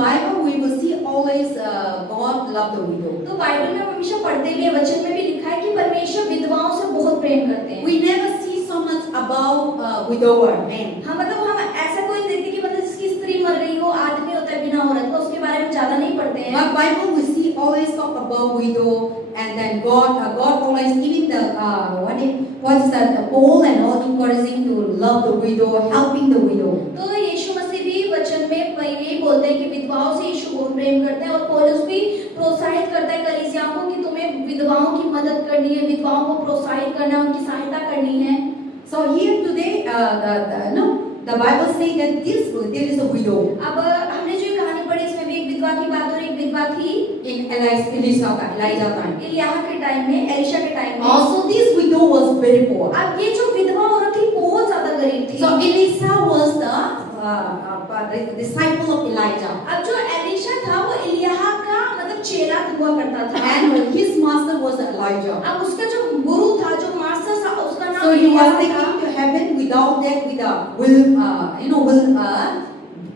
Bible we will see always God love the widow. तो Bible में हम हमेशा पढ़ते भी हैं, वचन में भी लिखा है कि परमेश्वर विधवाओं से बहुत प्रेम करते हैं। We never see so much about widower men. हाँ, मतलब हम ऐसा कोई देखते कि मतलब जिसकी स्त्री मर गई हो, आदमी होता है बिना औरत का, उसके बारे में ज्यादा नहीं पढ़ते हैं। But Bible we see always talk about widow, and then God always giving the what is that Paul and all encouraging to love the widow, helping the widow. तो यीशु मसीह भी वचन में यही बोलते हैं कि विधवाओं से यीशु बहुत प्रेम करते हैं, और पौलुस भी प्रोत्साहित करता है कलीसियाओं को कि तुम्हें विधवाओं की मदद करनी है, विधवाओं को प्रोत्साहित करना है, उनकी सहायता करनी है। So here today the Bible say that there is a widow. अब हमने जो कहानी पढ़ी इसमें भी एक विधवा की बात, और एक विधवा थी In Elijah time. एलिय्याह के टाइम में, एलीशा के टाइम में। Also this widow was very poor. अब ये जो विधवा औरत थी बहुत ज्यादा गरीब थी। So Elisha was the disciple of Elijah. अब जो एलीशा था वो एलिय्याह का मतलब चेला हुआ करता था, And his master was Elijah. अब उसका जो गुरु था, जो मास्टर था, उसका नाम So he was एलिय्याह था। taken to heaven without that, with a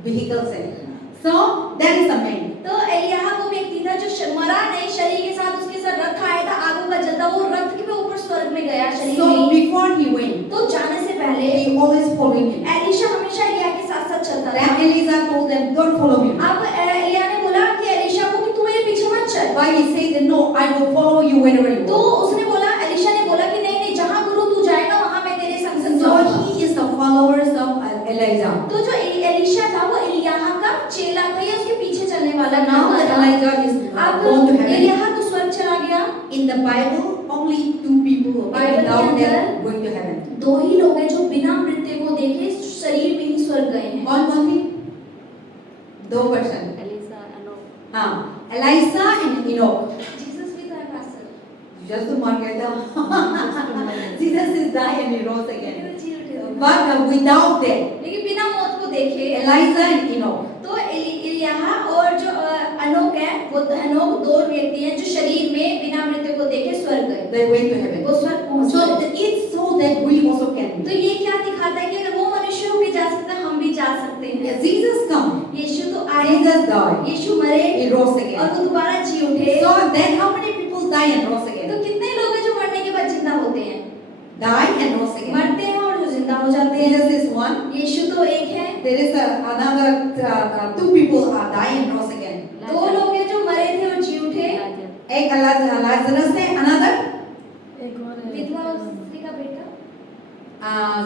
vehicles. So that is the man. तो एलिय्याह वो व्यक्ति था जो मरा नहीं, शरीर के साथ उसके साथ रथ आया था, आगू का जलता, वो रथ के ऊपर स्वर्ग में गया शरीर So में। before he went, तो जाने से पहले he always following him. Elisha हमेशा एलिय्याह के साथ साथ चलता Then था। Elisha told them, don't follow me. अब एलिय्याह ने बोला कि एलीशा को कि तू मेरे पीछे मत चल। Why he said that, no, I will follow you wherever you तो go. उसने बोला, एलीशा ने बोला कि नहीं नहीं, जहाँ गुरु तू जाएगा वहाँ मैं तेरे संग संग So जाऊंगा। he is the followers of Elijah. तो जो एलीशा था वो एलिय्याह का चेला था, या उसके पीछे चलने वाला Now नाम that था। Elijah is अब gone to heaven. एलिय्याह तो स्वर्ग चला गया। In the Bible, only 2 people Bible without के them अंदर going to heaven. दो ही लोग हैं जो बिना मृत्यु को देखे शरीर में ही स्वर्ग गए हैं। कौन थे? 2 person. हाँ, Elisha and Enoch. जीसस भी था पास्टर। Jesus तो मर गया था. Jesus is died and he rose again. जी उठे थे। But without them, लेकिन बिना मौत को देखे Elisha and Enoch. तो एलिय्याह और जो अनोक है, वो अनोक दो व्यक्ति हैं जो शरीर में बिना मृत्यु को देखे स्वर्ग गए। They went to heaven. वो स्वर्ग पहुंच So गए। it's so that we also can. तो ये क्या दिखाता है कि अगर वो मनुष्य भी जा सकता है, हम भी जा सकते हैं। Jesus come. यीशु तो आए, Jesus died. यीशु मरे He rose और again. वो दोबारा जी उठे। So then how many people die and rose तो again? कितने लोग हैं जो मरने के बाद जिंदा होते हैं? Die and rose again. मरते हैं और जो जिंदा हो जाते हैं। Jesus is one. यीशु तो एक है। There is another 2 people are die and rose again. दो लोग हैं जो मरे थे और जी उठे। एक Lazarus है, another विधवा स्त्री का बेटा,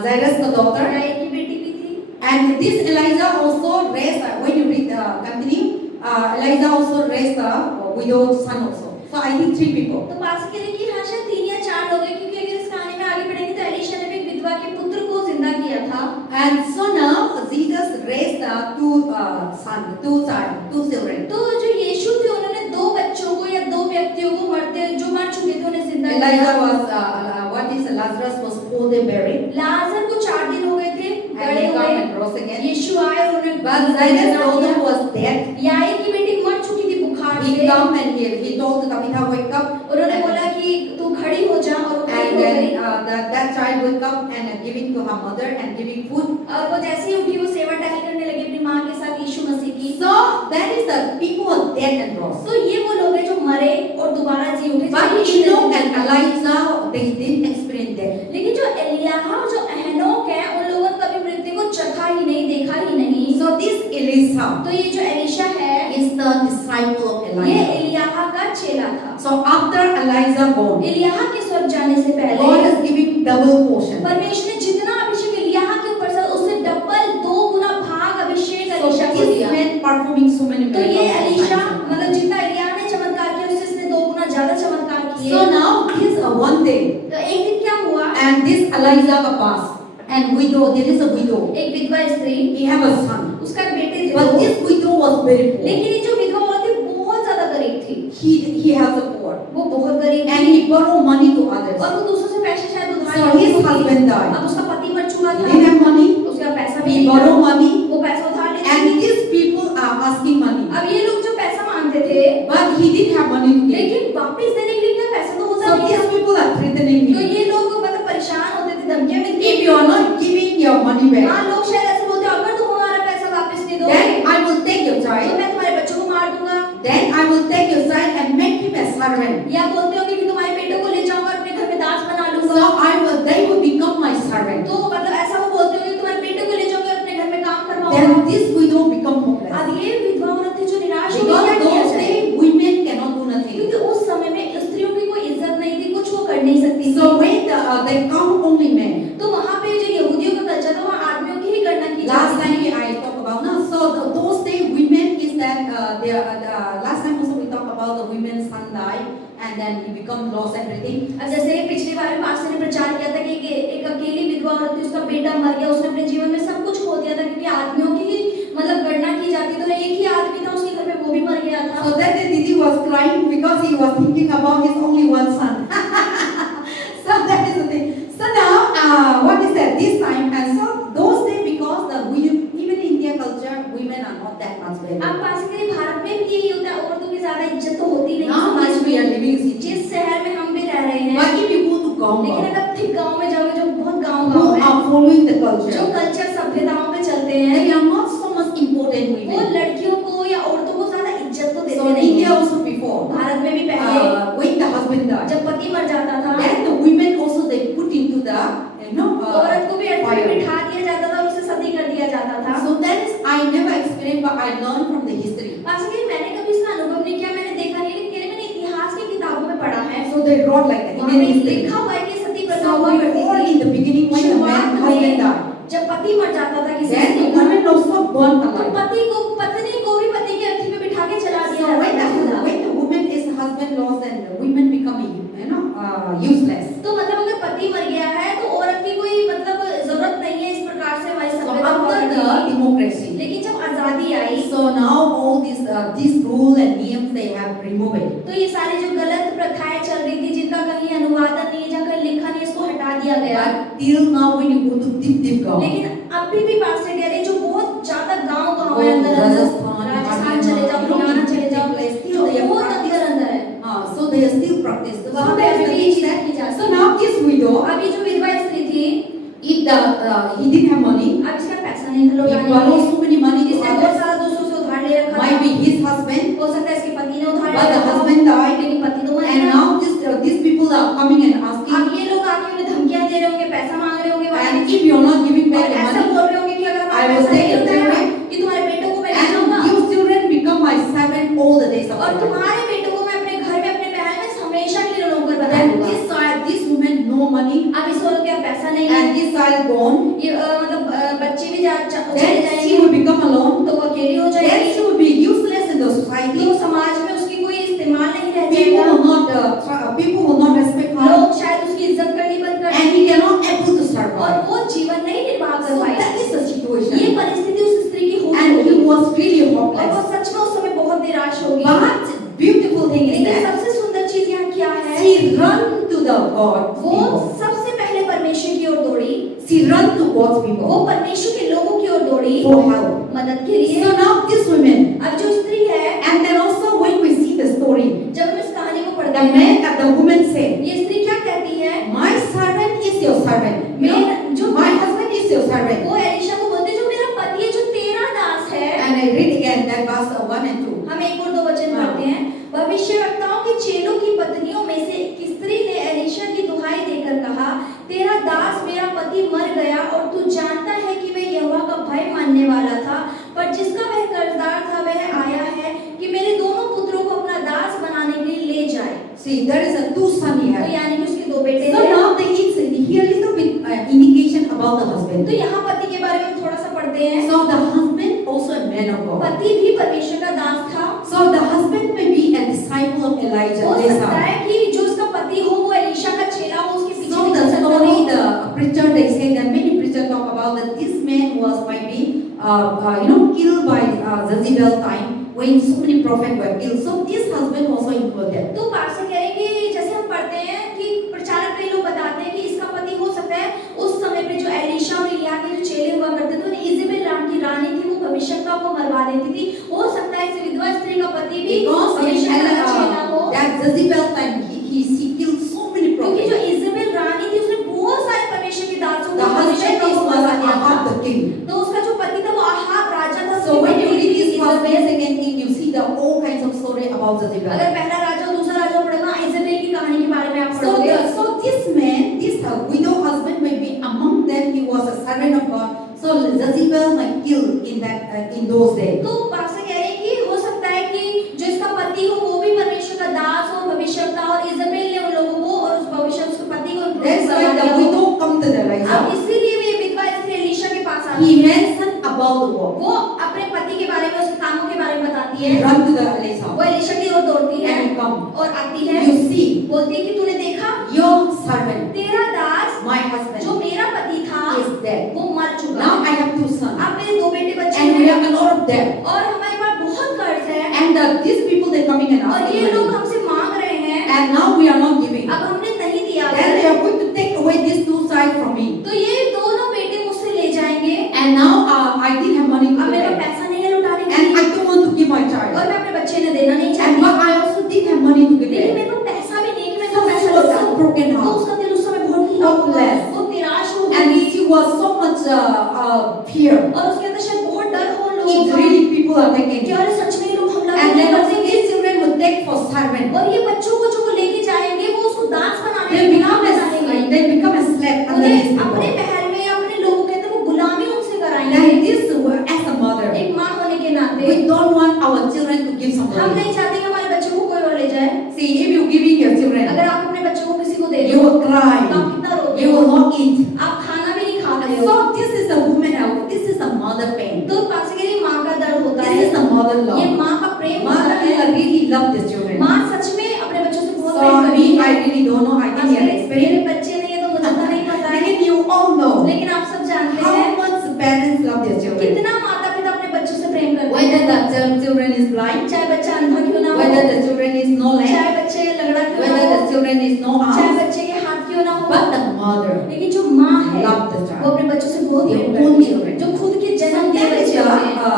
Jairus the daughter. याईर की बेटी भी थी। And this Elijah also raised, when you read continue, Elijah also raised the widow's son also. So I think 3 people. तो पास के देखिए हाँ शायद 3 या 4 लोग हैं, क्योंकि अगर इस कहानी में आगे बढ़ेंगे तो एलीशा ने भी एक विधवा के पुत्र को जिंदा किया था। And so now Jesus raised the 2 children. तो जो यीशु थे उन्होंने 2 बच्चों को या 2 व्यक्तियों को मरते जो मर चुके थे उन्हें जिंदा Elijah किया। was Lazarus was old and buried. लाजर को 4 दिन हो गए थे And गड़े he come हुए। and rose again. यीशु आए और उन्हें But Jairus' daughter was dead. याईर की बेटी मर चुकी थी बुखार He से। come and he told Tabitha, wake up. उन्होंने बोला कि तू खड़ी हो जा, और वो खड़ी And हो then गई। that child wake up and giving to her mother and giving food. और वो जैसे ही उठी वो सेवा टहल करने लगी अपनी माँ के साथ यीशु मसीह की। So that is the people are dead and rose. तो ये वो लोग हैं जो मरे और दोबारा जी उठे। But जो यीशु ने Enoch जिंदा and किया। Elijah they didn't experience that. लेकिन जो एलिय्याह और जो एनोक है उन लोगों ने कभी मृत्यु को चखा ही नहीं, देखा ही नहीं। So this Elisha तो ये जो एलीशा है is the disciple of ये Elijah. एलिय्याह का चेला था। So after Elijah gone, एलिय्याह के स्वर्ग जाने से God पहले is giving double portion. परमेश्वर ने जितना अभिषेक एलिय्याह के ऊपर से उससे डबल 2 गुना भाग अभिषेक So एलीशा को this दिया। man performing so many तो ये miracles. एलीशा मतलब जितना एलिय्याह ने चमत्कार किया उससे इसने 2 गुना ज्यादा चमत्कार किए। So now this one day, तो एक दिन क्या हुआ, and this Elijah passed, and widow, there is a widow. एक विधवा स्त्री, He have a son, उसका बेटे थे but 2। this widow was very poor. लेकिन ये जो विधवा औरत थी बहुत ज्यादा गरीब थी। He has a poor, वो बहुत गरीब and थी he borrow money to others. और वो दूसरों से पैसे शायद उधार So लेती his थी। husband died. अब उसका पति मर चुका He था, didn't have money. उसका पैसा भी He नहीं borrow था, money, वो पैसा उधार लेती and थी। these people are asking money, अब ये लोग जो पैसा मांगते थे but he didn't have money to give. लेकिन वापस देने के लिए क्या पैसा तो होता So नहीं these था। people are threatening तो me. ये लोग मतलब परेशान होते थे, धमकियां मिलती If थी। you are not giving your money back, हाँ, लोग शायद ऐसे बोलते अगर तुम हमारा पैसा वापस नहीं दोगे then I will take your child, मैं तुम्हारे बच्चों को मार दूंगा। then I will take your child and make him a servant. या बोलते होंगे कि तुम्हारे बेटों को ले जाऊंगा और अपने घर में दास बना So लूंगा। they will become my servant. तो मतलब ऐसा वो बोलते होंगे तुम्हारे बेटों को ले जाऊंगा और अपने घर में काम करवाऊंगा। Then this widow become hopeless. अब ये विधवा औरत थी जो निराश हो Because गई, क्या किया those जाए? days women cannot do nothing. क्योंकि उस समय में स्त्रियों की कोई इज्जत नहीं थी, कुछ वो कर नहीं सकती So थी। when they count only men. तो वहाँ पे जो यहूदियों का कल्चर था, वहाँ आदमियों की ही गणना की Last जाती time थी। I talked about now. So those days women is that last time also we talked about the women's son died and then he become lost everything. अब जैसे पिछली बार में पास्टर ने प्रचार किया था कि एक अकेली विधवा औरत थी, उसका बेटा मर गया, उसने अपने जीवन में सब कुछ खो दिया था क्योंकि आदमियों की ही मतलब गणना की जाती। तो एक ही आदमी था उसके घर में, वो भी मर गया था। So that day Didi was crying because he was thinking about his only one son. So that is the thing. So now what is that this time? And so those days because even in India culture women are not that much valued. अब पास के भारत में भी यही होता है, औरतों की ज्यादा इज्जत तो होती नहीं How much we are living in city. जिस शहर में हम भी रह रहे हैं। But if you go to लेकिन Gaon, अगर ठीक गांव में जाओगे, जो बहुत गांव who है, are following the जो culture, कल्चर सभ्यताओं पे चलते हैं, they are not so much important वो women. लड़कियों को या औरतं को ज्यादा इज्जत तो देते So in नहीं India हैं। also before, भारत में भी पहले when the husband died, जब पति मर जाता था, then the women also they put into the औरत को भी अटक में fire. बिठा दिया जाता था और उसे सती कर दिया जाता था। So that is I never experienced, but I learned from the history. पास के मैंने कभी इसका अनुभव नहीं किया, मैंने देखा नहीं, लेकिन मैंने इतिहास की किताबों में पढ़ा है। So they wrote like that. वहाँ पे लिखा हुआ है कि सती प्रथा So हुआ करती before थी। in the beginning when the man husband died, जब पति मर जाता था किसी then स्त्री the का, woman also burned तो alive. पत्नी को भी पति की अर्थी में बिठा के चला दिया So when जाता था। the woman is husband lost, then the women become useless. तो मतलब अगर पति मर गया है तो औरत की कोई मतलब जरूरत नहीं है, इस प्रकार से हमारी So सभ्यता हुआ after करती the थी। democracy, लेकिन जब आजादी आई, so now all these rule and norms they have removed it. तो ये सारी जो गलत प्रथाएं चल रही थी, जिनका कहीं अनुवादन नहीं है, जहाँ कहीं लिखा नहीं, इसको हटा दिया गया। But till now when you go to deep Gaon, लेकिन अभी भी पास्टर कह रहे हैं, जो बहुत ज्यादा गांव है, Oh, अंदर राजस्थान, राजस्थान चले जाओ, हरियाणा चले जाओ, जो बहुत अंदर है, so they are still practice. So वहाँ पे that's the अभी भी thing चीज़ that- की जाती so है। now this widow, अभी जो विधवा स्त्री थी, if he didn't have money, अब इसका पैसा नहीं था, he लौटाने borrowed के लिए। so many money to इसने बहुत others, सारा दूसरों से उधार ले रखा था। might be his husband, हो सकता है इसके पति ने उधार but ले the रखा हो, husband died, लेकिन पति तो मर and गया। now these people are coming and asking, अब ये लोग आके उन्हें धमकियां दे रहे होंगे, पैसा मांग रहे होंगे, and if you are not giving और back the ऐसा money, बोल रहे होंगे कि अगर I हमारा will पैसा take नहीं your होता है children, कि तुम्हारे बेटों को मैं ले and जाऊंगा your children become my servant all the days of और my life. तुम्हारे बेटों को मैं अपने घर में, अपने महल में हमेशा के लिए नौकर बना Then दूंगा। this side, this woman no money, अब इस औरत के पास पैसा नहीं है, and this side gone, ये मतलब बच्चे भी चले then she जाएंगे, will become alone. तो वो अकेली हो Then जाएगी, she will be useless in the society. तो समाज में उसकी कोई इस्तेमाल नहीं रह People जाएगा, will people will not respect her, लोग शायद उसकी इज्जत करनी बंद कर and he देंगे cannot able to और survive. वो जीवन नहीं निर्वाह कर So पाएगा। that is the ये situation, परिस्थिति उस स्त्री की and होगी he was really और वो hopeless. सच में उस समय बहुत निराश होगी। But beautiful thing is लेकिन that सबसे सुंदर चीज यहाँ क्या है, she run to the God. वो सबसे पहले परमेश्वर की ओर दौड़ी, She run to God's वो people परमेश्वर के लोगों की ओर दौड़ी for help. मदद के लिए। So now this woman, अब जो स्त्री है, and then also when we see the story, जब हम इस कहानी को the पढ़ते हैं, man and the woman said, ये स्त्री क्या कहती है, "My servant is your servant. जो My husband is your servant." वो एलीशा को बोलते जो मेरा पति है, जो तेरा दास है। And I read again that verse 1 and 2. हम एक और दो वचन हाँ। पढ़ते हैं। भविष्यवक्ताओं के चेलों की पत्नियों में से एक स्त्री ने एलीशा की दुहाई देकर कहा, तेरा दास मेरा पति मर गया और तू जानता है कि वह यहोवा का भय मानने वाला था, पर जिसका वह कर्जदार था वह आया है कि मेरे दोनों पुत्रों को अपना दास बनाने के लिए ले जाए। See, there is a two son तो here. यानी कि उसके दो बेटे So थे। now they here little bit indication about the husband. तो यहाँ पति के बारे में थोड़ा सा पढ़ते हैं। So the husband also a man of God. पति भी परमेश्वर का दास था। So the husband may be a disciple of Elijah. हो सकता Elisha. है कि जो उसका पति हो वो एलीशा का चेला हो, उसके पीछे So भी the चल सकता story, हो। the preacher they say that many preachers talk about that this man was might be killed by Jezebel time when so many prophets were killed. So this husband also included. तो pastor कह रहे हैं कि जैसे हम पढ़ते हैं कि प्रचारक कई लोग बताते हैं कि इसका पति हो सकता है उस समय पे जो एलीशा और इलिया के जो चेले हुआ करते थे, उन्हें इजेबेल नाम की रानी थी, वो भविष्यवक्ता को मरवा देती थी। हो सकता है इस विधवा स्त्री का पति भी Because in भविष्यवक्ता का चेला हो, that Jezebel time she killed so many क्योंकि prophets. जो इजेबेल रानी थी उसने बहुत सारे परमेश्वर के दासों The को husband भविष्यवक्ता is को was मरवा दिया था। Ahab the king. तो उसका जो पति था वो आहाब राजा था। So when you read this first day, second king, you see the all kinds of story about Jezebel. अगर पहला राजा और दूसरा राजा पढ़ेगा इजेबेल की कहानी के बारे में आप पढ़ोगे। So this man, this widow husband may be among them. He was a servant of God. So Jezebel might kill in that in those days. तो पास्टर कह रहे हैं कि हो सकता है कि जो इसका पति हो वो भी परमेश्वर का दास हो, भविष्यवक्ता, और इजेबेल ने उन लोगों को और उस भविष्यवक्ता के पति को That's why the widow come to the अब Elijah. इसीलिए वे विधवा स्त्री एलीशा के पास आती He है। mentioned about the work. वो अपने पति के बारे में, उसके कामों के बारे में बताती He है। run to the Elijah. वो एलीशा की ओर दौड़ती है And he come. और आती है, You see, बोलती है कि तूने देखा your servant, तेरा दास my husband, जो मेरा पति था is dead. वो मर चुका Now है। I have 2 sons, अब मेरे 2 बेटे बच्चे and we हैं have a lot of debt. और हमारे पास बहुत कर्ज है And these people they coming and और ये asking लोग money. हमसे मांग रहे हैं, And now we are not giving. अब हमने नहीं दिया। Then they are going to take away these 2 sides from me. तो ये दोनों बेटे मुझसे ले जाएंगे। And now I didn't have money to अब मेरे पास pay. पैसा नहीं है लौटाने के And लिए I don't want to give my और child. मैं अपने बच्चे ने देना नहीं And चाहती, but I also didn't have money to give लेकिन it. मेरे पास पैसा भी नहीं है कि मैं So तो पैसा she was दे so सकूं। broken तो heart. उसका दिल उस समय बहुत टूटा हुआ, Hopeless. वो निराश हो And गई she was so much fear. और उसके अंदर शायद बहुत डर हो लोगों If का really people are taking कि it. अरे सच में ये लोग हमला And नहीं then कर also देंगे, these children would take for servant. और ये बच्चों को जो वो लेके जाएंगे वो उसको दास बनाने They में become गुलाम a बनाएंगे। they become a slave under उन्हें these अपने people. महल में अपने लोगों कहते हैं वो गुलामी उनसे कराएंगे। Then this as a mother, एक माँ होने के नाते we don't want our children to give हम somebody. नहीं चाहते कि हमारे बच्चों को कोई और ले जाए। See, if you giving your children, अगर आप अपने बच्चों को किसी को दे you दो will तो आप cry. कितना रोते You हो, will not eat. आप खाना भी नहीं खाते हो। So this is a woman. This is a mother pain. तो पास के लिए माँ का दर्द होता This है, is a mother ये love. माँ का प्रेम होता Mother है। really love the children. माँ सच में अपने बच्चों से बहुत प्रेम So करती me, I है। really don't know. I didn't have experience. मेरे बच्चे नहीं है तो मुझे तो नहीं पता है, Lekin you all know लेकिन आप सब जानते how हैं much parents love their children. कितना माता पिता अपने बच्चों से प्रेम करते Whether हैं। the children is blind, चाहे बच्चा अंधा क्यों ना हो, whether the children is no leg, चाहे बच्चे लंगड़ा क्यों ना whether हो, the children is no चाहे arms, बच्चे के हाथ क्यों ना हो, but the mother लेकिन जो माँ है love the वो child. अपने बच्चों से बहुत Their प्रेम own करती है, children. जो खुद के जन्म दिए That is बच्चे होते हैं, the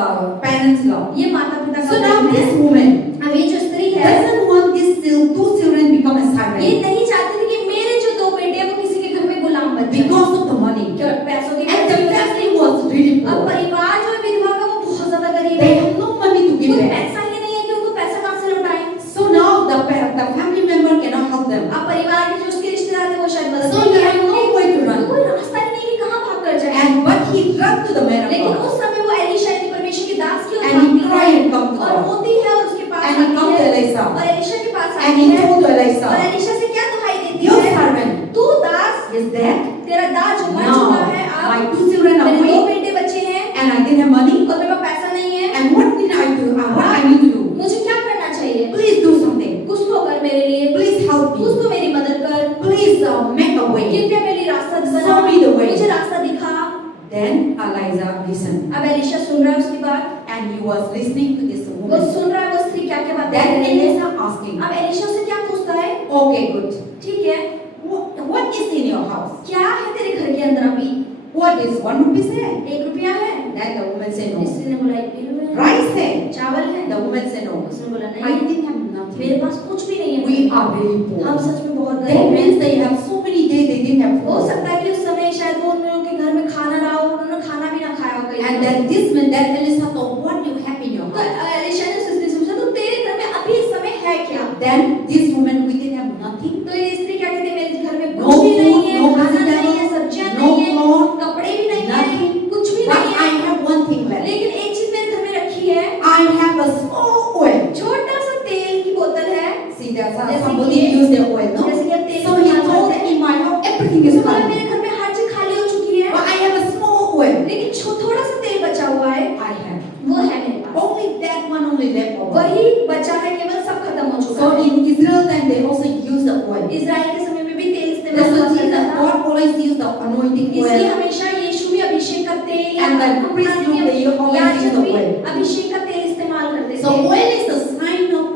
parents love. ये माता पिता So का now प्रेम है। this woman अब ये जो स्त्री है doesn't want these 2 children become a ये servant नहीं चाहती थी कि मेरे जो 2 बेटे हैं वो किसी के घर में गुलाम बन जाएं। because of the money. क्या पैसों की And the वजह से। family was really अब poor. परिवार जो है विधवा का वो बहुत ज्यादा गरीब They है, have no money to give कोई back. पैसा ही नहीं है कि उनको पैसा कहाँ से लौटाएं। So now the family member cannot help them. अब परिवार के जो उसके रिश्तेदार थे वो शायद मदद So नहीं they कर have no way to run. कोई रास्ता ही नहीं कि कहाँ भाग कर जाए। And but he ran to the man of लेकिन God. उस समय वो एलीशा यानी परमेश्वर के दास की ओर And he भागती cried and है come to और God. रोती है और उसके पास And he आती come to है Elisha. और एलीशा के पास And आती he है told to और Elisha, एलीशा से क्या दुहाई देती your है, servant तू दास is dead. तेरा दास जो मर Now चुका है, my अब 2 children are मेरे 2 weak बेटे बच्चे हैं and I didn't have money. और मेरे पास पैसा नहीं है, And what did I do? What I need to do? मुझे क्या करना चाहिए? Please do something. कुछ तो कर मेरे लिए, Please help कुछ me. तो मेरी मदद कर, Please make a way. कृपया मेरी रास्ता बना, Show me the way. मुझे रास्ता दिखा। Then Elijah listened. अब एलीशा सुन रहा है उसकी बात, And he was listening to this वो woman. सुन रहा है वो स्त्री क्या क्या बातें Then कर रही है। Elisha asking, अब एलीशा से क्या पूछता है? okay, good. ठीक है, What is in your house? क्या है तेरे घर के अंदर अभी? What is 1 rupee there? 1 रुपया है? Then the woman said no. स्त्री ने बोला 1 किलो है। Rice there? चावल है? The woman said no. उसने बोला I नहीं, didn't have मेरे nothing. पास कुछ भी नहीं है। We are very हम poor. सच में बहुत That गरीब हैं। means they have so many days they didn't have हो food. सकता है कि उस समय शायद वो उन लोगों के घर में खाना ना हो, उन्होंने खाना भी ना खाया हो कहीं। And then this man, then Elisha thought, what do you have in your तो house? एलीशा ने उससे पूछा तो तेरे घर में अभी इस समय है क्या? Then this woman, we didn't have nothing. तो ये स्त्री क्या कहती है, मेरे घर में No कुछ भी नहीं food, है, no खाना नहीं है, vegetable, सब्जियां no नहीं है, cloth, कपड़े भी नहीं है, nothing. कुछ भी But नहीं I है, have one thing left. लेकिन एक चीज मेरे घर में रखी है, I have a small oil. छोटा सा तेल की बोतल है। See, there's जैसे somebody कि- use the oil, no? जैसे कि अब तेल So का he काम told करते that हैं। in my house everything is तो बोला, fine. मेरे घर में हर चीज खाली हो चुकी है, But I have a small oil. लेकिन थोड़ा सा तेल बचा हुआ है, I have. वो है मेरे पास। Only that one only left over. वही बचा है, केवल सब खत्म हो चुका So है। in Israel time they also use the oil. Israel के समय में भी तेल इस्तेमाल That's हुआ what करता Jesus, था। God always use the anointing इसलिए oil. हमेशा यीशु भी अभिषेक का तेल या And the priest याजक look, they always use याजक the भी oil. अभिषेक का तेल इस्तेमाल करते So थे। oil is the sign of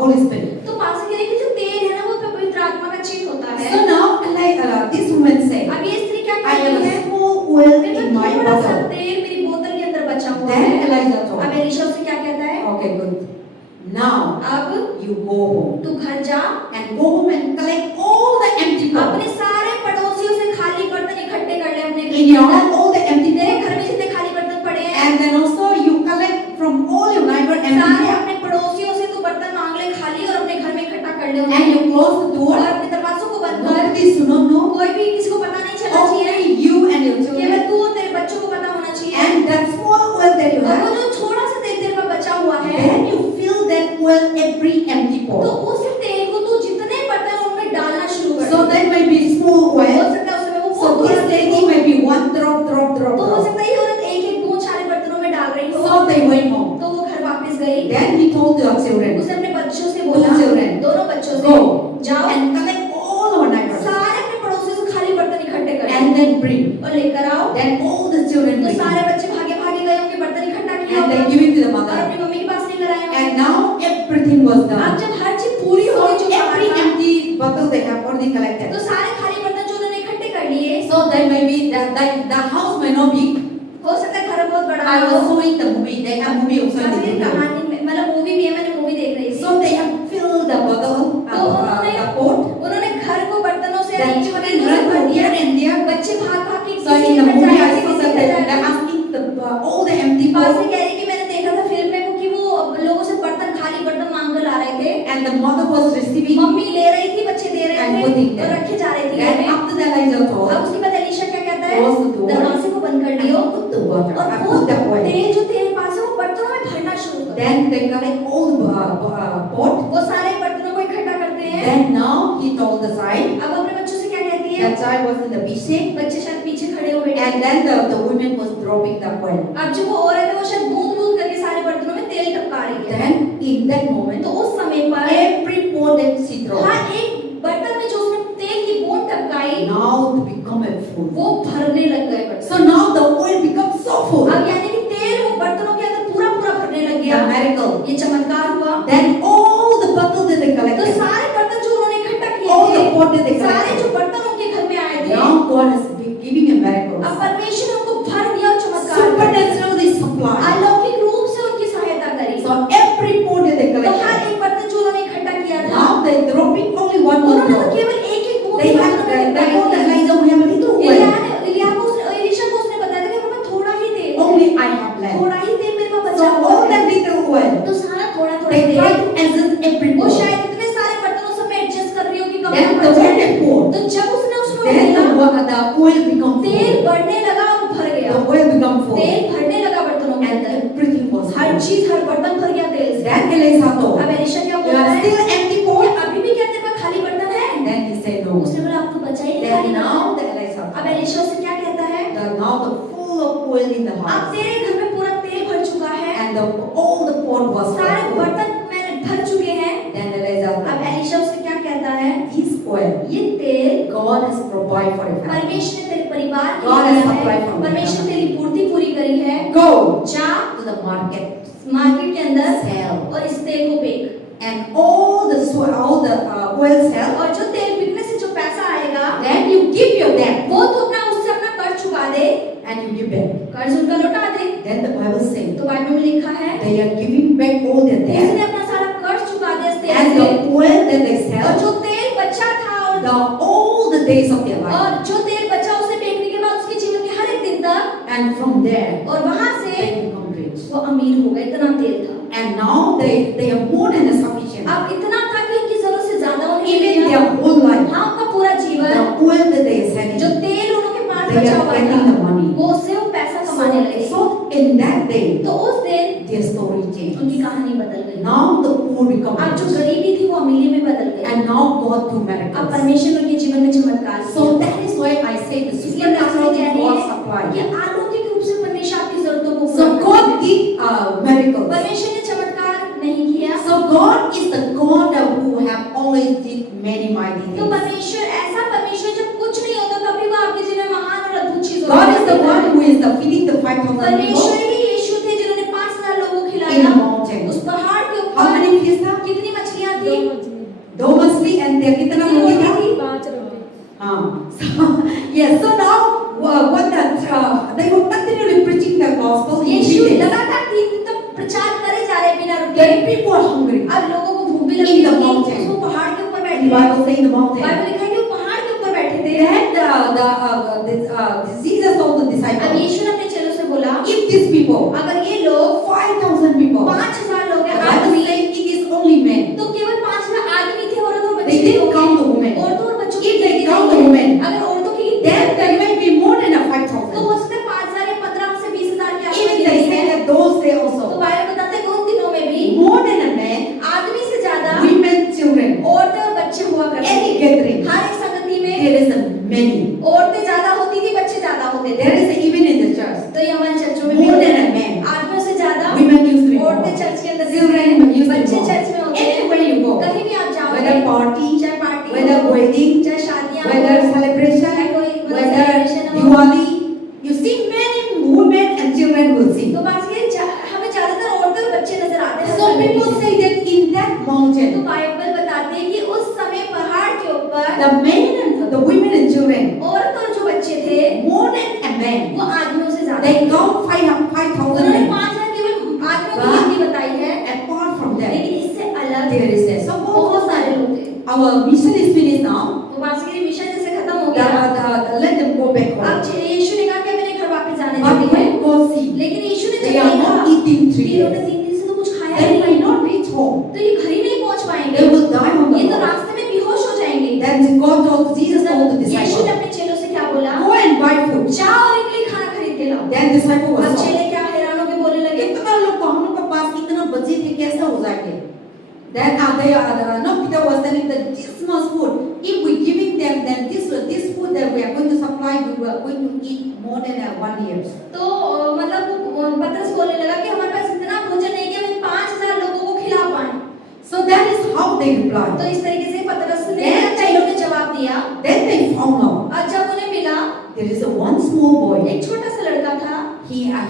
Holy Spirit. तो पास कह रहे कि जो तेल है ना वो पवित्र आत्मा का चिन्ह होता है। So now, like this woman said, अब ये स्त्री क्या I कहती have है, a small oil मेरे in my पास थोड़ा सा bottle. तेल मेरी बोतल के अंदर बचा हुआ Then है। Elijah told, अब एलीशा उससे क्या कहता है, okay, good. Now अब you go home तू घर जा, and go home and collect all the empty अपने cups सारे पड़ोसियों से खाली बर्तन इकट्ठे कर ले अपने घर in your में। home, all the empty तेरे cups. घर में जितने खाली बर्तन पड़े हैं, And then also you collect from all your neighbors So they went home. तो वो घर वापस गई। Then he told the children, उसने अपने बच्चों से बोला, Two children. दोनों बच्चों से, go जाओ and collect all our neighbors सारे अपने पड़ोसियों से खाली बर्तन इकट्ठे करो and then bring. और लेकर आओ। Then all the children तो bring. सारे बच्चे भागे भागे गए, उनके बर्तन इकट्ठा किया And they होगा give it to the और mother. अपनी मम्मी के पास लेकर आए होंगे। And now everything was अब done. जब हर चीज पूरी हो So गई, जो every बाहर था, empty bottle they have already तो collected. सारे खाली बर्तन जो उन्होंने इकट्ठे कर लिए, So then maybe the house may not be. हो सकता है घर बहुत बड़ा I हो। was showing the movie. They have movie also in the फिर video. कहानी में मतलब मूवी भी है, मैंने मूवी देख रही थी। So they have filled the bottle, तो उन्होंने the pot. उन्होंने घर को बर्तनों से Then नीचे children बर्तनों से run भर from दिया। here and there. बच्चे भाग भाग के So किसी in के the घर movie जाए, I saw किसी that के घर they're जाए। asking all the empty pass pots. से कह रही कि मैंने देखा था फिल्म में कि वो लोगों से बर्तन खाली बर्तन मांग कर ला रहे थे। And the mother was receiving. Mummy ले रही थी, बच्चे दे रहे And थे putting और them. रखे जा रहे थे। Then after that Elijah अब told, उसके बाद एलीशा क्या कहता है? Close the door. दरवाजे को बंद कर लियो I put the water. और I वो put the oil. तेल जो तेरे पास है वो बर्तनों में भरना शुरू करो। Then they collect all the pot. वो सारे बर्तनों को इकट्ठा करते हैं। Then now he told the child. अब अपने बच्चों से क्या कहती है? That child was in the picture. बच्चे शायद पीछे खड़े हो बैठे। And then the woman was dropping the oil. अब जो वो औरत है वो शायद बूंद बूंद करके सारे बर्तनों में तेल टपका रही है। Then in that moment, तो उस समय पर every pot that she dropped, हर एक बर्तन में जो उसने तेल की बूंद टपकाई now to become a full. वो भरने लग गए बर्तन। So now the oil becomes so full. अब यानी कि तेल वो बर्तनों के अंदर पूरा पूरा भरने लग The गया। miracle. ये चमत्कार हुआ। Then all the bottles that they तो collected, सारे बर्तन जो उन्होंने इकट्ठा किए all the थे, pot that they सारे collected, जो बर्तन उनके घर में आए थे, now God has been giving a miracle. अब परमेश्वर ने उनको भर दिया और चमत्कार कर दिया। Supernaturally supplied. अलौकिक रूप से उनकी सहायता करी। So every pot that they तो हर collected, एक बर्तन जो उन्होंने इकट्ठा किया था, now they dropping only one more उन्होंने तो drop. केवल एक एक बूंद They have बर्तनों में they told टपकाई थी। Elijah, we have a little oil. Elisha को उसने बताया था कि हमें थोड़ा ही तेल है, Only I have left. थोड़ा ही तेल मेरे पास So बचा हुआ all है। that little oil, तो सारा थोड़ा थोड़ा they try तेल, to adjust every वो pot. शायद इतने सारे बर्तनों से मैं एडजस्ट कर रही हूँ कि कम Then ना the बचे। when they pour, तो जब उसने उसमें then डाला, the oil become तेल full. बढ़ने लगा और भर The गया। oil become full. तेल भरने लगा बर्तनों के And अंदर, everything was हर full. चीज हर बर्तन भर गया तेल से। Then Elijah told, अब एलीशा क्या you बोलता are है? still empty pot? क्या अभी भी क्या तेरे पास खाली बर्तन है? Then he said no. उसने बोला आपको बचा ही नहीं Then खाली now बर्तन। the Elijah अब told, एलीशा से क्या कहता है? now the full of oil in the अब house. तेरे घर में पूरा तेल भर चुका है, And all the pot was सारे full. बर्तन मैंने भर चुके हैं। Then Elijah अब told, एलीशा उससे क्या कहता है? this oil, ये तेल God has provided for your family. परमेश्वर ने तेरे परिवार के God लिए has दिया supplied है, from परमेश्वर ने तेरी पूर्ति पूरी करी है। Go जा to the market, मार्केट के अंदर sell, और इस तेल को बेच, and all the oil sell. और जो तेल बिकने से जो पैसा आएगा Then you give your debt वो तो अपना उससे अपना कर्ज चुका दे, and you give back. कर्ज उनका लौटा दे। Then the Bible says तो बाइबल में लिखा है they are giving back all their debt, उसने अपना सारा कर्ज चुका दिया इस तेल and से, the oil that they और sell, जो तेल बचा था all the days of their life. और जो तेल बचा उसे बेचने के बाद उसके जीवन के हर एक दिन तक, And from there, और वहां से they become rich. वो अमीर हो गए, इतना तेल था। And now they are more than sufficient. अब इतना था कि उनकी जरूरत से ज्यादा उन्हें Even मिल their गया। whole life, हाँ, उनका पूरा the जीवन oil that they are जो selling, तेल उनके पास they बचा are हुआ getting था the money. वो उससे वो पैसा कमाने लगे। So in that day, तो उस दिन their story changed. उनकी कहानी बदल गई। Now the poor become अब जो rich. गरीबी थी वो अमीरी में बदल गई। And now God do अब miracles. परमेश्वर उनके जीवन में चमत्कार So किया। that is why I say the इसलिए मैं आपसे supernatural कह रही God है supply. कि अलौकिक रूप से परमेश्वर आपकी जरूरतों को So पूरा God करते हैं। did miracles. परमेश्वर ने चमत्कार नहीं किया। So God is the God who have always did many mighty तो things. परमेश्वर ऐसा परमेश्वर जब कुछ नहीं होता तभी वो आपके जीवन में महान और अद्भुत चीजों को God is the करता है। one who is the feeding the 5,000 परमेश्वर people ही यीशु थे जिन्होंने 5,000 लोगों को in खिलाया the mountain. उस पहाड़ के How ऊपर। many fish था? कितनी मछलियां थी? 2 मछली and there कितना कितनी रोटी रोटी था? थी? 5 रोटी। हाँ. So yes. So now what that they were continually preaching the gospel in Yeshu Judaism. लगातार 3 दिन तक प्रचार करे जा रहे बिना रुके। Then people are hungry. अब लोगों को भूख भी In लगी the थी। mountain. वो पहाड़ के ऊपर And बैठे the थे। Bible say in the mountain. Bible लिखा है कि वो पहाड़ के ऊपर बैठे थे। Then Jesus told the अब disciples, यीशु ने अपने चेलों से बोला if these people, अगर ये लोग 5,000 people, 5,000 लोग the हैं Bible आदमी, say it is only men. तो केवल 5,000 आदमी थे, औरत और They बच्चे didn't थे। count the women. औरतों और बच्चों की If they गिनती count नहीं the है। women, अगर औरतों की गिनती then है, there may be more than a तो 5,000. हो सकता है 5,000 या 15 से 20,000 के आसपास Even they गिनती say है। that those days तो also, बाइबल बताते हैं कि उन दिनों में भी more than a man, आदमी से ज्यादा women, children, औरतें और बच्चे हुआ करते any थे। gathering, हर एक संगति में there is a many. औरतें ज्यादा होती थी, बच्चे ज्यादा होते थे। There is even in the church, तो ये हमारे चर्चों में more भी than a man. आदमियों से ज्यादा party, चाहे पार्टी whether wedding, चाहे शादियां whether हो, celebration, चाहे कोई whether celebration हो, Diwali, you see many women and children will sing. तो बस ये हमें ज्यादातर औरतें और बच्चे नजर आते हैं। So people say that in that तो mountain, बाइबल बताते हैं कि उस समय पहाड़ के ऊपर the men and the women and children, औरत और जो बच्चे थे more than a man, वो आदमियों से ज्यादा they थे। count 5,000 उन्होंने men. 5,000 केवल आदमियों की गिनती बताई है, Apart from that, लेकिन इससे अलग there is that. So बहुत सारे लोग थे। our mission is finished now. तो बांसुरी मिशन जैसे खत्म हो गया, Let them go back home. अब यीशु ने कहा कि मैंने घर वापस जाने But देते हैं, when God see, लेकिन यीशु ने they जब are देखा not eating 3 कि इन्होंने days, 3 दिन से तो कुछ खाया they ही may नहीं, not reach home. तो ये घर ही नहीं पहुंच पाएंगे, They will die on the ये तो road. रास्ते में बेहोश हो जाएंगे। Then God told Jesus told the यीशु ने disciples, अपने चेलों से क्या बोला? go and buy food. जाओ और इनके लिए खाना खरीद के लाओ। Then disciple अब was shocked. चेले क्या हैरान होकर बोलने लगे, इतना लोग को हम लोग के पास इतना बचे थे कैसे हो जाएंगे? Then Peter was telling that this much food, if we giving them, then this food that we are going to supply, we are going to eat more than 1 year. तो मतलब पतरस बोलने लगा कि हमारे पास इतना भोजन नहीं कि हम इन 5,000 लोगों को खिला पाएं। So that is how they replied. तो इस तरीके से पतरस ने चेलों ने जवाब दिया। Then they found out और जब उन्हें मिला, there is one small boy. एक छोटा सा लड़का था,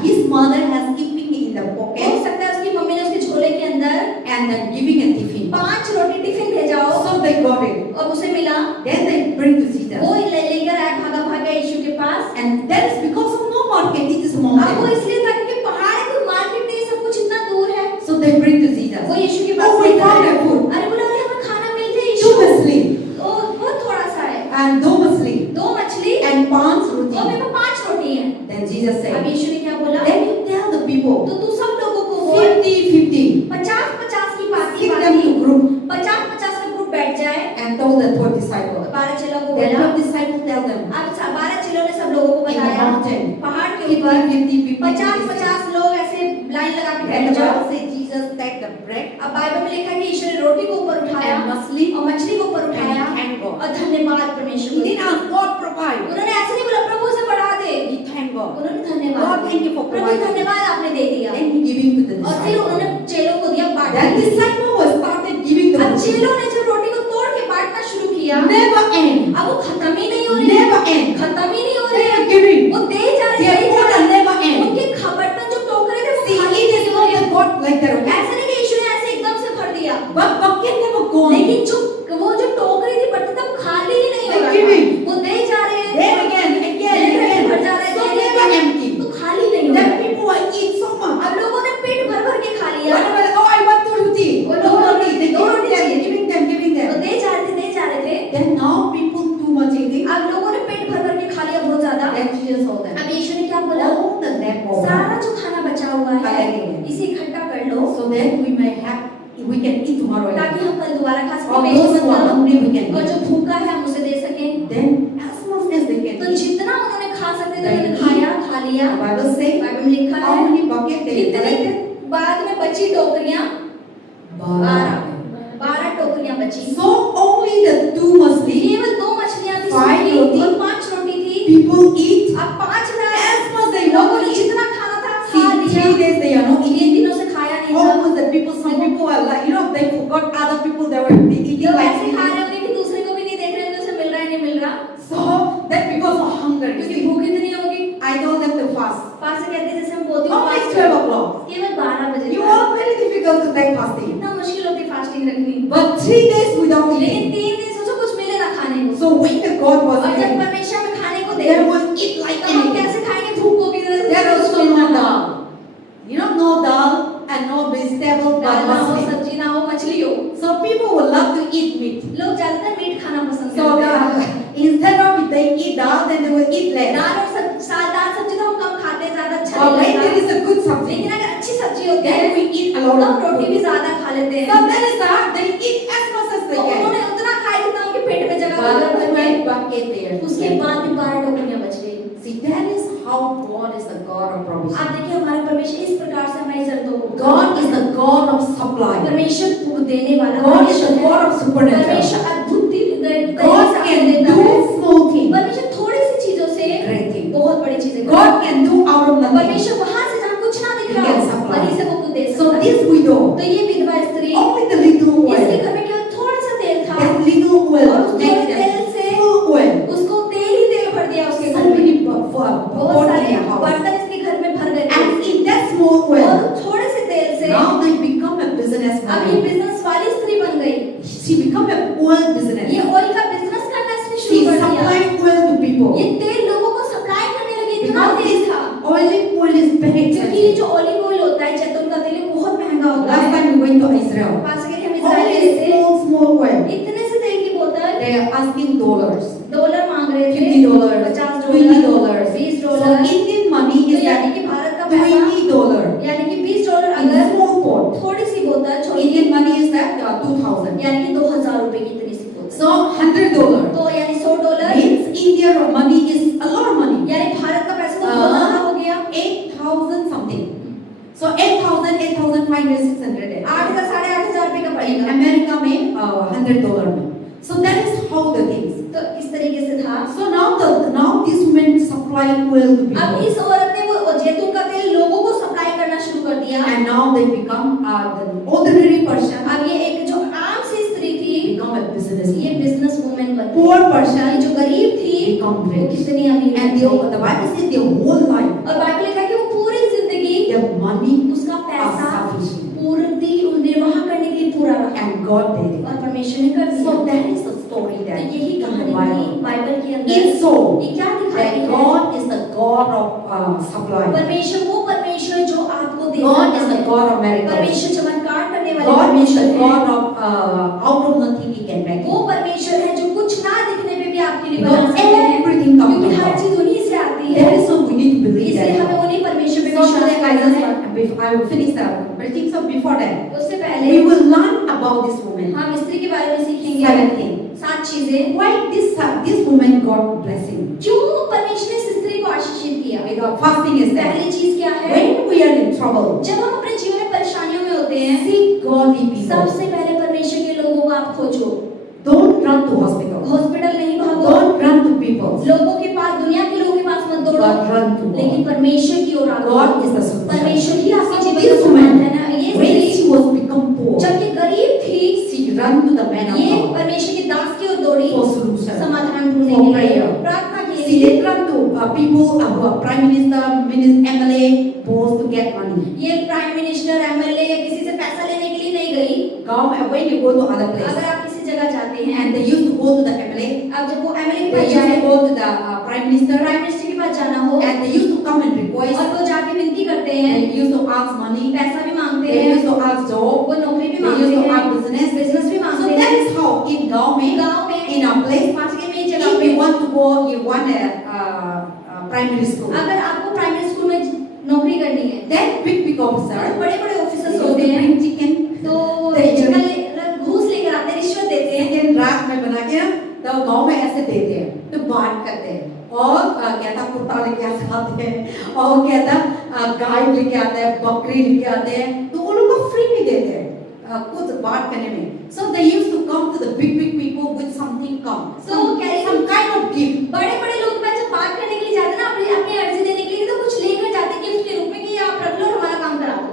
His mother has keeping in the हो pocket सकता है उसकी मम्मी ने उसके झोले के अंदर and then giving a tiffin. 5 रोटी टिफिन भेजाओ, So they got it. अब उसे मिला, Then they bring to Jesus. वो लेकर आया, भागा यीशु के पास। And that is because of no market. It is अब वो mountain. इसलिए था क्योंकि पहाड़ है, कोई मार्केट नहीं, सब कुछ इतना दूर है। So they bring to Jesus. वो यीशु के पास Oh, we लेकर found आए। a food. अरे बोला, अरे हमें खाना मिल जाए 2 यीशु। machli तो बहुत थोड़ा सा है, and 2 machli 2 मछली and 5 और roti. मेरे पास 5 रोटी है। Then Jesus अब said, यीशु ने क्या बोला? then you tell the people तो तू सब लोगों को बोल, 50-50. 50-50 की बात Give them to group 50-50 में ग्रुप बैठ जाए। and told the 12 disciples. 12 चेलों को Then बोला, 12 disciples tell them अब 12 चेलों ने सब लोगों को in the बताया, mountain पहाड़ के ऊपर 50-50 50-50 लोग ऐसे लाइन लगा के And बैठ the जाओ। Bible says Jesus take the bread अब बाइबल में लिखा है कि ईश्वर ने रोटी को ऊपर उठाया and machli और मछली को ऊपर उठाया and thank God. और धन्यवाद परमेश्वर He को didn't दिया। ask God provide. उन्होंने ऐसे नहीं बोला प्रभु से बढ़ा दे, He thanked God. उन्होंने God, धन्यवाद thank you for Prabhu providing. धन्यवाद आपने दे दिया। Then he giving to the और फिर disciples. उन्होंने चेलों को दिया That बांटने। disciple was started giving the अब roti. चेलों ने जब रोटी को तोड़ के बांटना शुरू किया, Never end. अब वो खत्म ही नहीं हो रही है, Never end. खत्म ही नहीं हो They रही are है, giving. वो दे जा रहे Their हैं, food will never end. उनके बर्तन जो टोकरे थे वो See, खाली it नहीं is हो not रहे। that God like that. Okay? ऐसा नहीं कि यीशु ने ऐसे एकदम से भर दिया, But bucket never gone. लेकिन वो जो टोकरी थी बर्तन तब खाली ही नहीं हो They're रहा giving. था, वो दे जा रहे हैं, Then again, भर जा रहे So हैं, never empty. तो खाली नहीं हो Then रहा। people will eat so much. अब लोगों ने पेट भर भर के खा लिया, Whatever, oh, I want two roti. वो Two लोग roti. They दो रोटी चाहिए। giving वो them. दे जा रहे थे। Then now people too much eating. अब लोगों ने पेट भर भर के खा लिया बहुत ज्यादा। Then Jesus told them, अब यीशु ने क्या बोला? all the leftover. सारा जो खाना बचा हुआ है Hallelujah. इसे इकट्ठा कर लो, So then we can eat tomorrow. ताकि हम कल दोबारा खा Or सकें। those who are hungry, we can और eat. जो भूखा है हम उसे दे सकें। Then as much as they can तो eat. जितना उन्होंने खा सकते थे Then उन्होंने eat. खाया, खा लिया। The Bible says, बाइबल में लिखा how है many buckets they कितने collected? बाद में बची टोकरियां 12. 12 टोकरियां बची। So only the 2 machli केवल 2 मछलियां थी, 5 सूखी, रोटी। और 5 रोटी थी। people eat अब 5,000 as much they लोगों want ने to eat. जितना खाना था See, खा 3 लिया। days they are not 3 eating. दिनों से खाया नहीं था। Almost the people, some people are like, they forgot other people that were eating लोग like ऐसे खा this. रहे होंगे कि दूसरे को भी नहीं देख रहे होंगे उसे मिल रहा है नहीं मिल रहा, So that because of hunger, you क्योंकि see, भूख इतनी होगी। I told them to fast. पास से कहते हैं जैसे हम बोलते हैं Always fast 12 करो। o'clock. केवल 12 बजे You तक। are very difficult to take fasting. इतना मुश्किल होती है फास्टिंग रखनी। But 3 days without लेकिन eating. 3 दिन सोचो कुछ मिले ना खाने को। So when the God was और जब eating, परमेश्वर में खाने को दे, they will eat like तो हम anything. कैसे खाएंगे भूख को भी There was no dal. No dal and no vegetable but दाल ना हो, mostly. सब्जी ना हो, मछली हो। So people would love to eat meat. लोग ज्यादातर मीट खाना पसंद So करते हैं। instead of they eat dal, then they will eat less. दाल और दाल सब्जी तो हम कम खाते हैं, ज्यादा अच्छा But नहीं when there लगता। is a good subject, लेकिन अगर अच्छी सब्जी होती है then we eat a तो lot हम of रोटी food. भी ज्यादा खा लेते So हैं। that is that they eat as much as they तो can. उन्होंने उतना खाया जितना उनके पेट में जगह But भर भर के। 12 bucket there. उसके बाद भी 12 टोकरियां बच गई। See, that is how God is the God of provision. आप देखिए हमारा परमेश्वर इस प्रकार से हमारी जरूरतों को God is the God of supply. परमेश्वर देने वाला God is the परमेश्वर है। God of supernatural. परमेश्वर अद्भुत God can do small things, परमेश्वर थोड़ी सी चीजों से great things. बहुत बड़ी चीजें करता God है। can do out of nothing. परमेश्वर वहां से जहाँ कुछ ना दिख He रहा can हो supply. वहीं से वो कुछ दे So सकता है। this widow, तो ये विधवा स्त्री, only the little इसके oil, घर में केवल थोड़ा सा तेल था, that से Now they become a अब ये businesswoman. बिजनेस वाली स्त्री बन गई। She become a oil business. ये ऑयल का बिजनेस करना इसने She शुरू कर दिया। supplied oil to people. ये तेल लोगों को सप्लाई करने लगी, इतना Because तेल this था। olive oil is very क्योंकि ये expensive. जो ऑलिव ऑयल होता है, जैतून का तेल, ये बहुत महंगा होता Last है। time we went to Israel. पास के हम इजराइल Only गए थे, small oil. इतने से तेल की बोतल They are asking dollars. Dollar मांग रहे थे, $50, $50, $20. $20। So Indian money तो is यानी like कि भारत का पैसा, $20. यानी कि $20 In अगर small pot. थोड़ी सी बोतल छोटी, Indian money is that 2,000. यानी कि 2000 रुपए की इतनी सी बोतल, So $100. तो यानी $100, Means India money is a lot of money. यानी भारत का पैसा तो बहुत ज्यादा हो गया, 8,000 something. So 8,000, 8,500, 600. 8,000 8,500 रुपए का In पड़ेगा। America में $100 में. So that is how the things. तो इस तरीके से था। So now this woman supply oil to अब people. इस औरत ने वो जैतून का तेल लोगों को सप्लाई करना शुरू कर दिया। And now they become the ordinary person अब ये एक जो आम सी स्त्री थी, become a ये businessman. बिजनेस वुमेन बन गई। Poor person जो गरीब थी, become वो rich. कितनी अमीर And थी। the Bible says their whole life, और बाइबल लिखा है कि वो पूरी जिंदगी their money उसका are पैसा sufficient. पूर्ति निर्वाह करने के लिए पूरा रहा, And God did it. और परमेश्वर ने कर दिया। So that is the story तो that यही in the कहानी थी Bible. बाइबल के अंदर। It's so ये क्या दिखाई that है? God is the God of supply. परमेश्वर वो परमेश्वर जो आपको देता God is है। the God of miracles. परमेश्वर चमत्कार करने वाले God is परमेश्वर the है। God of out of nothing He can make वो it. परमेश्वर है जो कुछ ना दिखने पे भी आपके लिए बना Because सकते हैं, everything comes क्योंकि from हर God. चीज उन्हीं से आती That है। is why we need to believe इसलिए हमें that. उन्हीं परमेश्वर पे So विश्वास today करना है। I will finish that. But I think so before that, उससे we पहले will learn about this woman. हम स्त्री के बारे में सीखेंगे। 7 things. 7 चीजें। Why this woman got blessing? क्यों परमेश्वर ने इस स्त्री को आशीषित किया? Because first thing is that पहली चीज क्या है? when we are in trouble, जब हम अपने जीवन में परेशानियों में होते हैं, seek godly people. सबसे पहले परमेश्वर के लोगों को आप खोजो। Don't run to hospital. Hospital नहीं भागो, Don't run to people. लोगों के पास, दुनिया के लोगों के पास मत दौड़ो, But run to लेकिन God. परमेश्वर की ओर आओ। God is the solution. परमेश्वर ही आपके So जीवन this का woman, समाधान है ना। ये when स्त्री she was become poor, जब ये गरीब थी, she ran to the man of ये God परमेश्वर के दास की ओर दौड़ी for solution. समाधान ढूंढने For के लिए, prayer. प्रार्थना के She लिए। didn't run to people who are prime minister, MLA, boss to get money. ये प्राइम मिनिस्टर, एमएलए या किसी से पैसा लेने के लिए नहीं गई। When you go to other place, अगर आप किसी जगह जाते हैं, and they used to go to the MLA, अब जब वो एमएलए के they पास used जाए, to go to the prime minister, prime minister के पास जाना हो, and they used to come and request. और वो जाके विनती करते हैं, They used to ask money. पैसा भी मांगते They हैं, used to ask job. वो नौकरी भी They मांगते used to हैं, ask business. बिजनेस भी So मांगते that हैं। is how in गाँव में, in our place, पास के में if जगह you पे, want to go, you want a primary school. अगर आपको प्राइमरी स्कूल में नौकरी करनी है, Then big officer, बड़े-बड़े ऑफिसर्स so होते they हैं, bring chicken. तो They चिकन घूस लेकर आते हैं, रिश्वत देते हैं, चिकन रात में बना के तो गांव में ऐसे देते हैं, तो बांट करते हैं, और क्या था कुत्ता लेके आते हैं, और क्या था गाय लेके आते हैं, बकरी लेके आते हैं, तो उन लोगों को फ्री में देते हैं कुछ बांट करने में. So they used to come to the big people with something come, some kind of gift. बड़े-बड़े लोग मैं जब बात करने के लिए जाते हैं ना, अपनी अर्जी देने के लिए, तो कुछ लेकर जाते हैं गिफ्ट के रूप में कि आप रख लो और हमारा काम करा दो।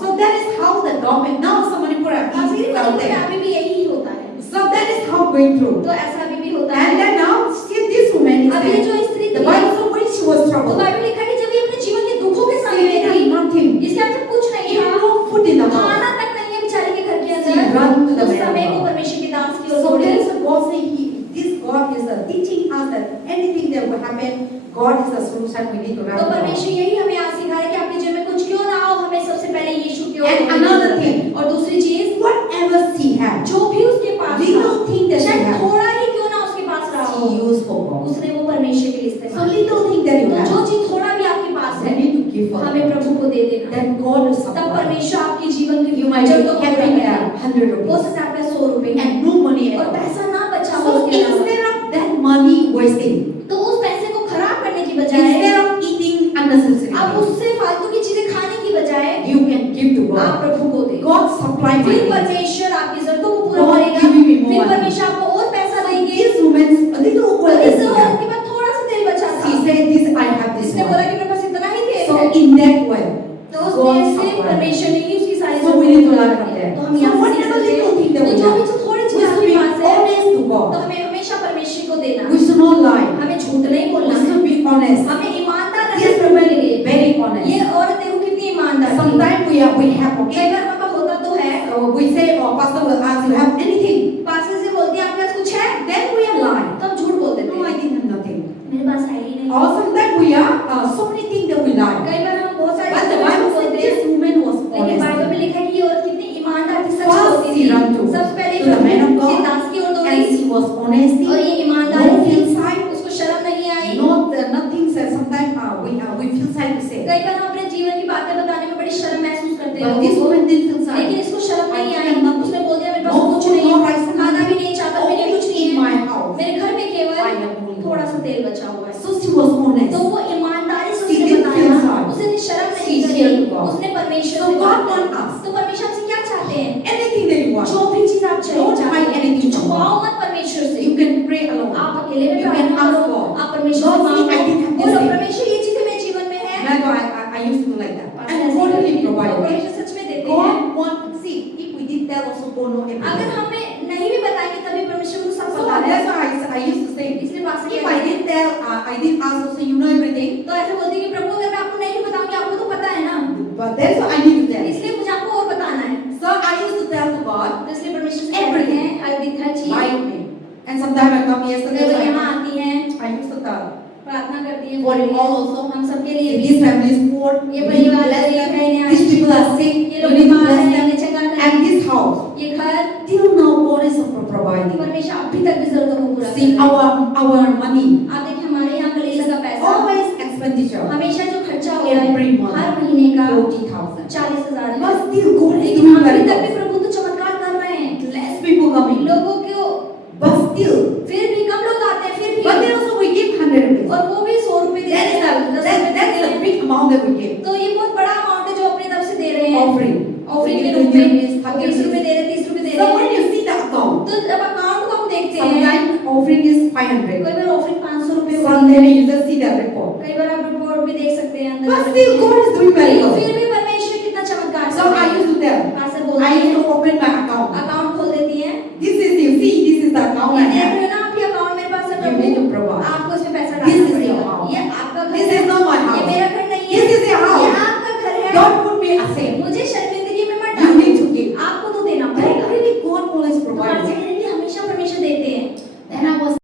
So that is how the government now so Manipur are easy out there. अभी भी यही होता है, So that is how going through. तो ऐसा अभी भी होता है। And then now see this woman is अब ये जो there. स्त्री The थी, Bible says when she was तो troubled, बाइबल लिखा है कि जब ये अपने जीवन के दुखों के she समय में had थी, nothing. इसके पास कुछ नहीं She had था, no food in the house. खाना तक नहीं है बेचारे के घर के She अंदर, ran to the उस man of समय God. को परमेश्वर के दास की ओर So दौड़ी। there is a God saying this God is teaching us that anything that will happen, God is the solution. We need to run तो to God. परमेश्वर यही हमें आज सिखा रहा है कि आपके जीवन में कुछ क्यों ना हो, हमें सबसे पहले यीशु की ओर And दौड़ना another है। thing, और दूसरी चीज, whatever she had, जो भी उसके पास था, little thing that she शायद had, थोड़ा ही क्यों ना उसके पास रहा हो, she used for God. उसने वो परमेश्वर के लिए So इस्तेमाल किया। little thing that you तो have, जो चीज थोड़ा भी आपके पास you है, need to give for हमें God. प्रभु को दे देना। Then God will तब supply. परमेश्वर आपके जीवन के You might be जरूरतों को पूरा having करेगा। 100 हो rupees सकता है आपके 100 रुपए and no money at और all. पैसा ना बचा हो So उसके अलावा, instead of that money wasting, तो उस पैसे को खराब करने की बजाय, instead of eating unnecessary, आप उससे फालतू की चीजें खाने की बजाय you can give to आप God. प्रभु को दे। God supply फिर money. परमेश्वर आपकी जरूरतों को पूरा God करेगा, give you more फिर money. परमेश्वर आपको और पैसा देंगे। This woman's a little और oil इस that she औरत had. के पास थोड़ा सा तेल बचा था, She said, "This I have this इसने बोला one." कि मेरे पास इतना ही तेल So है, in that way, तो उस God तेल से supply. परमेश्वर ने ही उसकी सारी So we need to जरूरतें learn पूरी from कर दी। that. तो हम So यहाँ से whatever सीख little सकते thing हैं, that तो we जो have, भी थोड़ी we चीज should आपके be पास है, honest to तो God. हमें हमेशा परमेश्वर को देना, We should not lie. हमें झूठ नहीं We बोलना है, should be honest. हमें ईमानदार रहना This प्रभु woman के लिए। is very honest. ये औरत देखो कितनी ईमानदार थी। Sometimes we have, कई okay? बार हमारे पास होता तो है, We say, oh, pastor will ask, you have anything? Pastor से बोलते हैं आपके पास कुछ है, Then we are lying. तो हम झूठ बोल देते No, I हैं, didn't have nothing. मेरे पास है ही नहीं। Or sometimes we are, so many things that we lie. कई बार हम बहुत सारी But the चीजें Bible बोलते says हैं, this woman was लेकिन बाइबल honest. में लिखा है कि ये औरत कितनी ईमानदार थी, सच First बोलती she थी। ran to सबसे पहले the man of प्रभु के God, दास की ओर and दौड़ी, she was honesty. और ये ईमानदारी No थी, feel side. उसको शर्म नहीं आई। Nothing said. Sometimes we feel side to say. कई बार हम अपने जीवन की बातें बताने में बड़ी शर्म महसूस करते But हैं, this woman didn't feel side. लेकिन इसको शर्म नहीं I आई। have nothing. उसने बोल दिया मेरे पास No कुछ food, नहीं no है, rice, खाना भी नहीं, चावल भी नहीं, कुछ नहीं in है, my house. मेरे घर में केवल I have only थोड़ा सा तेल बचा हुआ है। So she was honest. तो वो ईमानदारी से She उसने didn't feel बताया, shy. उसने शर्म नहीं She shared to करी, God. उसने परमेश्वर So से God बात wants की। us. तो परमेश्वर हमसे क्या चाहते हैं? Anything that you want. जो भी चीज आप Don't hide anything from छुपाओ God. मत परमेश्वर से। You can pray alone. आप अकेले में You can प्रार्थना ask करो, God. आप परमेश्वर से Lord, see, I मांगो, didn't have this बोलो thing. परमेश्वर ये चीजें मेरे जीवन में है। That's why I used to do like that. Pastor And ऐसे totally करते हैं, provide. परमेश्वर सच में देते हैं। God wants, see, if we did that also God know अगर everything. हमें नहीं भी बताएंगे तभी परमेश्वर को सब So पता है। that's why I used to say, इसलिए पास्टर if कहते I हैं, did tell, I did ask also, you know everything. तो ऐसे बोलते हैं कि प्रभु अगर मैं आपको नहीं भी बताऊंगी आपको तो पता है ना, But that's what I need to tell. इसलिए मुझे आपको और बताना है। So I used to tell to God, तो इसलिए परमेश्वर से कहते हैं हर चीज। by name. And sometimes I come yesterday, जब वो so यहाँ आती हैं, I used to tell. प्रार्थना करती हैं, For you all also. हम सबके लिए If भी, this family is poor, ये you need to परिवार bless गरीब them. है, इन्हें These people are sick, ये you लोग need to बीमार bless हैं, them. इन्हें चंगा करें। And this house, ये घर till now God is providing. परमेश्वर अभी तक भी जरूरतों को पूरा See, कर रहा है। our money, आप देखिए हमारे यहाँ कलीसिया का पैसा always expenditure, हमेशा जो खर्चा हो रहा every है month, हर महीने का 40,000. 40,000 है। But still God is लेकिन doing अभी very तक भी well. प्रभु तो चमत्कार कर रहे हैं, Less people coming. लोगों को But still, फिर भी कम लोग आते हैं, फिर but भी then also we give 100 rupees. और वो भी 100 रुपए देते हैं, 10 रुपए That's देते the हैं। big amount that we give. तो ये बहुत बड़ा अमाउंट है जो अपनी तरफ से दे रहे हैं, Offering. ऑफरिंग के We रूप give में 20 rupees, 20 रुपए दे रहे हैं, 30 रुपए दे So रहे when हैं। you see the account, तो जब अकाउंट को हम देखते हैं, sometimes offering is 500. कई बार ऑफरिंग 500 रुपए होती Sunday है, you just see that report. कई बार आप रिपोर्ट भी देख सकते हैं अंदर। But still God is doing very लेकिन well. फिर भी परमेश्वर कितना चमत्कार So I used to tell, pastor I बोलते used हैं, to open my account. Account खोल देती हैं, This is, you see, this is the account I ये देख have. रहे हो ना आप, ये अकाउंट मेरे पास है You need to Prabhu, provide. आपको इसमें पैसा This डालना is your पड़ेगा। house. ये आपका घर This है, is not my ये house.